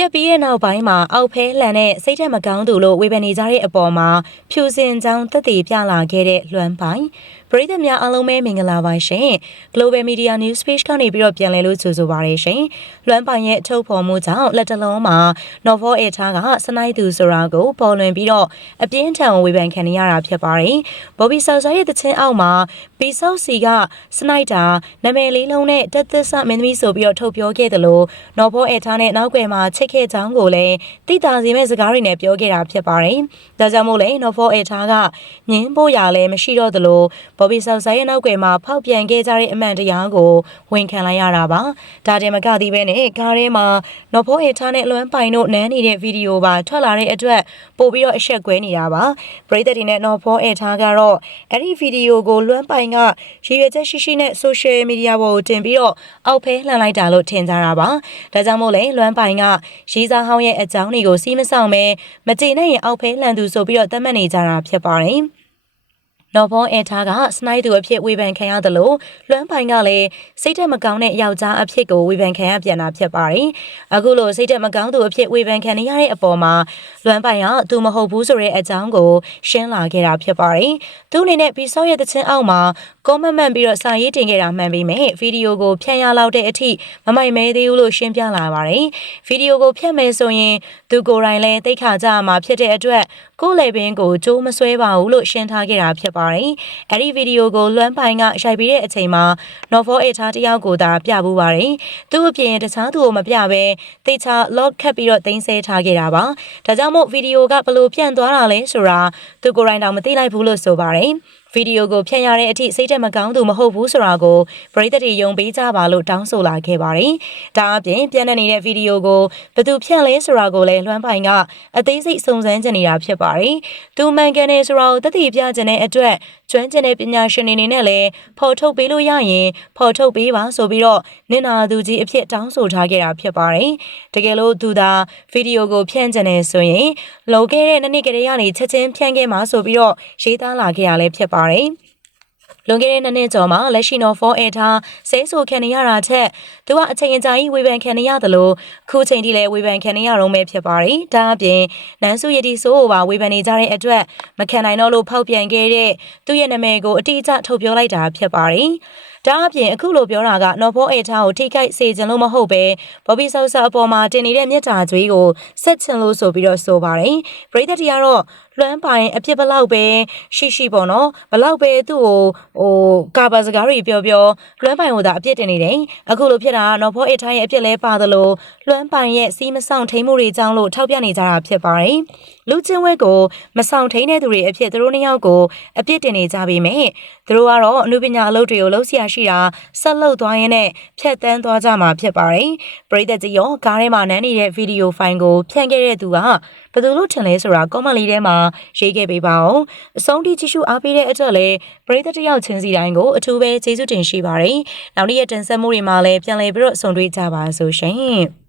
ပြက်ပြီးရဲ့နောက်ပိုင်းမှာအောက်ဖဲလှန်တဲ့စိတ်ထက်မကောင်းသူလို့ဝေဖန်နေကြတဲ့အပေါ်မှာဖြူစင်ချောင်းတက်တည်ပြလာခဲ့တဲ့လွမ်းပိုင်ပရိသတ်များအားလုံးပဲမင်္ဂလာပါရှင် Global Media News Page ကနေပြီးတော့ပြန်လည်လို့ကြိုဆိုပါရရှင်လွမ်းပိုင်ရဲ့အထုပ်ဖော်မှုကြောင့်လက်တလုံးမှာ Novel Air ကစနိုက်သူဆိုတာကိုပေါ်လွင်ပြီးတော့အပြင်းထန်ဝေဖန်ခံနေရတာဖြစ်ပါတယ်ဘော်ဘီဆာဆာရဲ့တခြင်းအောက်မှာပီဆောက်စီကစနိုက်တာနာမည်လေးလုံးနဲ့တက်သက်ဆမင်းသမီးဆိုပြီးတော့ထုတ်ပြောခဲ့တယ်လို့ Novel Air နဲ့နောက်ွယ်မှာချစ်ခဲ့ကြောင်းကိုလည်းတိတာစီမဲ့စကားတွေနဲ့ပြောခဲ့တာဖြစ်ပါတယ်ဒါကြောင့်မို့လဲ Novel Air ကညင်းဖို့ရလည်းမရှိတော့သလိုဘော်ဘီဆာဆာရဲ့နောက်ွယ်မှာဖောက်ပြန်ခဲ့ကြတဲ့အမှန်တရားကိုဝန်ခံလိုက်ရတာပါဒါတင်မကသေးပဲနဲ့ကားထဲမှာ Novel Air နဲ့လွမ်းပိုင်တို့နန်းနေတဲ့ဗီဒီယိုပါထွက်လာတဲ့အတွက်ပို့ပြီးတော့အဆက်ကွဲနေတာပါပရိသတ်တွေနဲ့ Novel Air ကတော့အဲ့ဒီဗီဒီယိုကိုလွမ်းပိုင်ကရည်ရွယ်ချက်ရှိရှိနဲ့ social media ပေါ်ကိုတင်ပြီးတော့အောက်ဖဲလှန်လိုက်တာလို့ထင်ကြတာပါဒါကြောင့်မို့လဲလွမ်းပိုင်ကရေးစားဟောင်းရဲ့အကြောင်းတွေကိုစီးမဆောင်ပဲမကျေနပ်ရင်အောက်ဖဲလှန်သူဆိုပြီးတော့သတ်မှတ်နေကြတာဖြစ်ပါတယ် နော်ဘောအဲထားကစနိုက်သူအဖြစ်ဝေဖန်ခံရတယ်လို့လွမ်းပိုင်ကလည်းစိတ်သက်မကောင်းတဲ့ယောက်ျားအဖြစ်ကိုဝေဖန်ခံရပြန်တာဖြစ်ပါတယ်။အခုလိုစိတ်သက်မကောင်းသူအဖြစ်ဝေဖန်ခံနေရတဲ့အပေါ်မှာလွမ်းပိုင်ကသူမဟုတ်ဘူးဆိုတဲ့အကြောင်းကိုရှင်းလာခဲ့တာဖြစ်ပါတယ်။သူအနေနဲ့ပြီးဆော့ရဲ့တခြင်းအောက်မှာကောမန့်မှန်ပြီးတော့စာရေးတင်ခဲ့တာမှန်ပေမဲ့ဗီဒီယိုကိုဖြန့်ရလောက်တဲ့အထိမမိုက်မဲသေးဘူးလို့ရှင်းပြလာပါတယ်။ဗီဒီယိုကိုဖြန့်မယ်ဆိုရင်သူကိုယ်တိုင်လည်းတိတ်ခါကြမှာဖြစ်တဲ့အတွက်ကိုယ်လေပင်ကိုကြိုးမဆွဲပါဘူးလို့ရှင်းထားခဲ့တာဖြစ်ပါတယ်။အဲဒီဗီဒီယိုကိုလွမ်းပိုင်ကရိုက်ပြီးတဲ့အချိန်မှာ Novel Editor တယောက်ကိုသာပြပူပါတယ်။သူ့အပြင်တခြားသူကိုမပြဘဲတေချာ lock ခတ်ပြီးတော့တင်ဆက်ထားခဲ့တာပါ။ဒါကြောင့်မို့ဗီဒီယိုကဘလို့ပြန့်သွားတာလဲဆိုတာသူကိုယ်တိုင်တောင်မသိလိုက်ဘူးလို့ဆိုပါတယ်။ဗီဒီယိုကိုဖျက်ရတဲ့အထိစိတ်သက်မကောင်းသူမဟုတ်ဘူးဆိုတာကိုပရိသတ်တွေယုံပေးကြပါလို့တောင်းဆိုလာခဲ့ပါတယ်။ဒါအပြင်ပြန်နေတဲ့ဗီဒီယိုကိုဘသူဖြန့်လဲဆိုတာကိုလည်းလွှမ်းပိုင်ကအသေးစိတ်စုံစမ်းကြနေတာဖြစ်ပါတယ်။သူမှန်ကန်တယ်ဆိုတာကိုတတိပြကြတဲ့အတွက်ကျွမ်းကျင်တဲ့ပညာရှင်တွေအနေနဲ့လည်းဖော်ထုတ်ပေးလို့ရရင်ဖော်ထုတ်ပေးပါဆိုပြီးတော့နင်နာသူကြီးအဖြစ်တောင်းဆိုထားခဲ့တာဖြစ်ပါတယ်။တကယ်လို့သူသာဗီဒီယိုကိုဖြန့်ကျင်နေဆိုရင်လုံခဲ့တဲ့နှစ်နှစ်ကလေးကနေချက်ချင်းဖြန့်ခဲ့မှာဆိုပြီးတော့ရေးသားလာခဲ့ရလဲဖြစ်ပါတယ်။လွန်ခဲ့တဲ့နှစ်နှစ်ကျော်မှာလက်ရှိနော် for air ထားဆဲဆိုခံနေရတာချက်သူကအချိန်အကြာကြီးဝေဖန်ခံနေရတယ်လို့ခုချိန်ထိလည်းဝေဖန်ခံနေရတော့မဲဖြစ်ပါတယ်။ဒါအပြင်နန်းစုရတီဆိုးကိုပါဝေဖန်နေကြတဲ့အတွက်မခံနိုင်တော့လို့ဖောက်ပြန်ခဲ့တဲ့သူ့ရဲ့နာမည်ကိုအတိအကျထုတ်ပြောလိုက်တာဖြစ်ပါတယ်။ ဒါအပြင်အခုလိုပြောတာကနော်ဘောအေထားကိုထိခိုက်စေခြင်းလို့မဟုတ်ပဲဘော်ဘီဆောက်ဆာအပေါ်မှာတင်နေတဲ့မြက်တာကြွေးကိုဆက်ချင်လို့ဆိုပြီးတော့ဆိုပါတယ်ပရိသတ်တရားတော့လွမ်းပိုင်အဖြစ်ဘလောက်ပဲရှိရှိပေါ့နော်ဘလောက်ပဲသူ့ကိုဟိုကာဘာစကားတွေပြောပြောလွမ်းပိုင်ကိုသာအပြစ်တင်နေတယ်အခုလိုဖြစ်တာကနော်ဘောအေထားရဲ့အပြစ်လဲပါသလိုလွမ်းပိုင်ရဲ့စီးမဆောင်ထိန်မှုတွေကြောင့်လို့ထောက်ပြနေကြတာဖြစ်ပါတယ်လူချင်းဝဲကိုမဆောင်ထိန်တဲ့သူတွေအဖြစ်သူတို့နှစ်ယောက်ကိုအပြစ်တင်နေကြပေမဲ့သူတို့ကတော့အနုပညာအလုပ်တွေကိုလုပ်ဆရာရှိတာဆက်လုပ်သွားရင်းနဲ့ဖြတ်တန်းသွားကြမှာဖြစ်ပါတယ်ပရိသတ်ကြီးရောကားထဲမှာနန်းနေတဲ့ဗီဒီယိုဖိုင်ကိုဖြန့်ခဲ့တဲ့သူကဘယ်သူလို့ထင်လဲဆိုတာ comment လေးထဲမှာရေးခဲ့ပေးပါဦးအဆုံးထိကြည့်ရှုအားပေးတဲ့အတွက်လည်းပရိသတ်တယောက်ချင်းစီတိုင်းကိုအထူးပဲကျေးဇူးတင်ရှိပါတယ်နောက်နေ့ရက်တင်ဆက်မှုတွေမှာလည်းပြန်လည်ပြီးတော့ဆုံတွေ့ကြပါစို့ရှင်